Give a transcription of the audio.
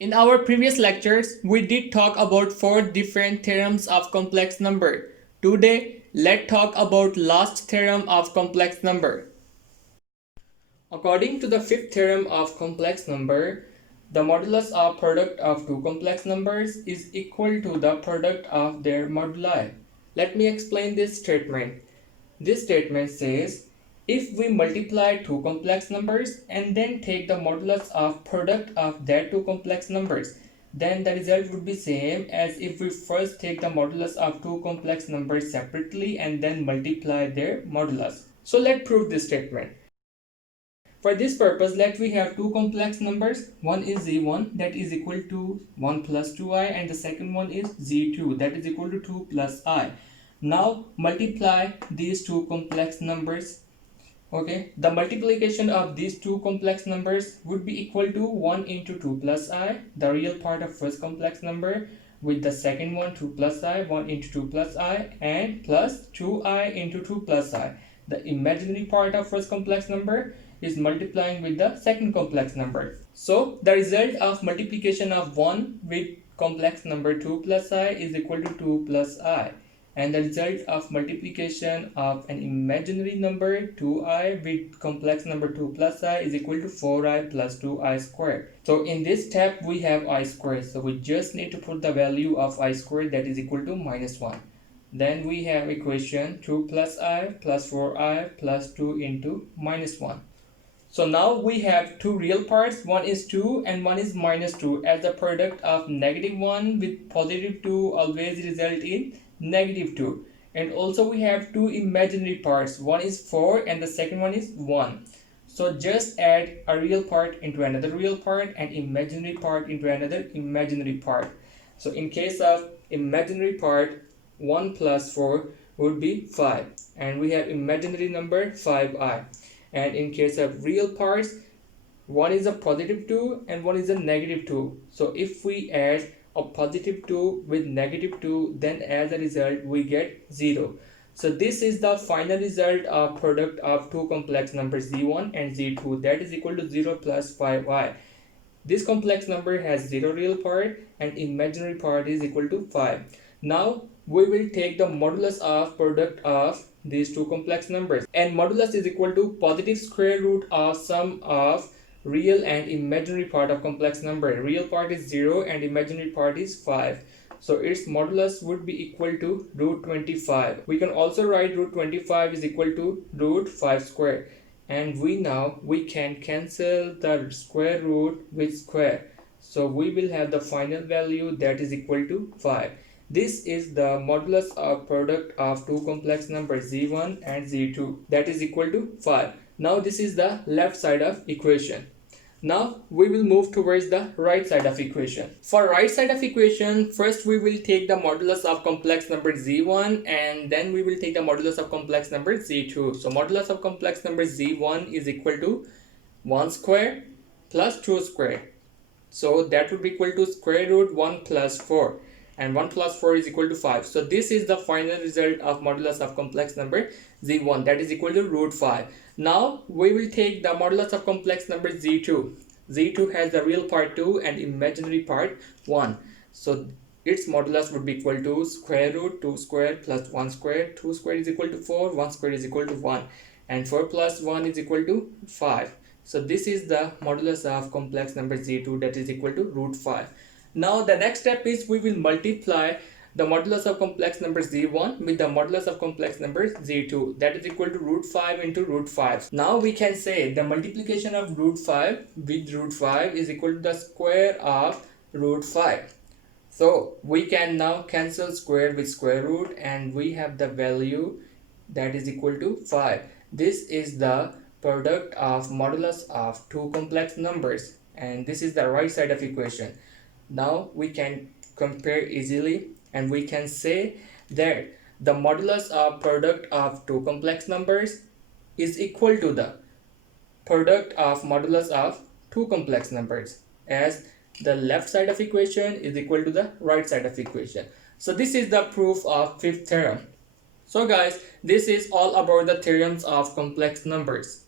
In our previous lectures, we did talk about 4 different theorems of complex number. Today, let's talk about last theorem of complex number. According to the fifth theorem of complex number, the modulus of product of two complex numbers is equal to the product of their moduli. Let me explain this statement. This statement says, if we multiply two complex numbers and then take the modulus of product of their two complex numbers, then the result would be same as if we first take the modulus of two complex numbers separately and then multiply their modulus. So let's prove this statement. For this purpose, let we have two complex numbers. One is z1 that is equal to 1 plus 2i, and the second one is z2 that is equal to 2 plus I. Now multiply these two complex numbers. Okay, the multiplication of these two complex numbers would be equal to 1 into 2 plus I, the real part of first complex number, with the second one 2 plus I, 1 into 2 plus I, and plus 2i into 2 plus I. The imaginary part of first complex number is multiplying with the second complex number. So the result of multiplication of 1 with complex number 2 plus I is equal to 2 plus I, and the result of multiplication of an imaginary number 2i with complex number 2 plus I is equal to 4i plus 2i squared. So in this step we have I squared, so we just need to put the value of I squared, that is equal to minus 1. Then we have equation 2 plus I plus 4i plus 2 into minus 1. So now we have two real parts, one is 2 and one is minus 2, as the product of negative 1 with positive 2 always result in negative 2. And also we have two imaginary parts, one is 4 and the second one is 1. So just add a real part into another real part and imaginary part into another imaginary part. So in case of imaginary part, 1 plus 4 would be 5, and we have imaginary number 5i. And in case of real parts, one is a positive 2 and one is a negative 2. So if we add a positive 2 with negative 2, then as a result we get 0. So this is the final result of product of two complex numbers z1 and z2, that is equal to 0 plus 5i. This complex number has 0 real part and imaginary part is equal to 5. Now we will take the modulus of product of these two complex numbers, and modulus is equal to positive square root of sum of real and imaginary part of complex number. Real part is 0 and imaginary part is 5. So its modulus would be equal to root 25. We can also write root 25 is equal to root 5 square. And we can cancel the square root with square. So we will have the final value that is equal to 5. This is the modulus of product of two complex numbers z1 and z2, that is equal to 5. Now this is the left side of equation. Now we will move towards the right side of equation. For right side of equation, first we will take the modulus of complex number z1 and then we will take the modulus of complex number z2. So modulus of complex number z1 is equal to 1 square plus 2 square. So that would be equal to square root 1 plus 4. And 1 plus 4 is equal to 5. So this is the final result of modulus of complex number z1, that is equal to root 5. Now we will take the modulus of complex number z2. z2 has the real part 2 and imaginary part 1. So its modulus would be equal to square root 2 square plus 1 square. 2 square is equal to 4, 1 square is equal to 1, and 4 plus 1 is equal to 5. So this is the modulus of complex number z2, that is equal to root 5. Now the next step is we will multiply the modulus of complex number z1 with the modulus of complex number z2, that is equal to root 5 into root 5. Now we can say the multiplication of root 5 with root 5 is equal to the square of root 5. So we can now cancel square with square root and we have the value that is equal to 5. This is the product of modulus of two complex numbers, and this is the right side of equation. Now we can compare easily and we can say that the modulus of product of two complex numbers is equal to the product of modulus of two complex numbers, as the left side of equation is equal to the right side of equation. So this is the proof of fifth theorem. So guys, this is all about the theorems of complex numbers.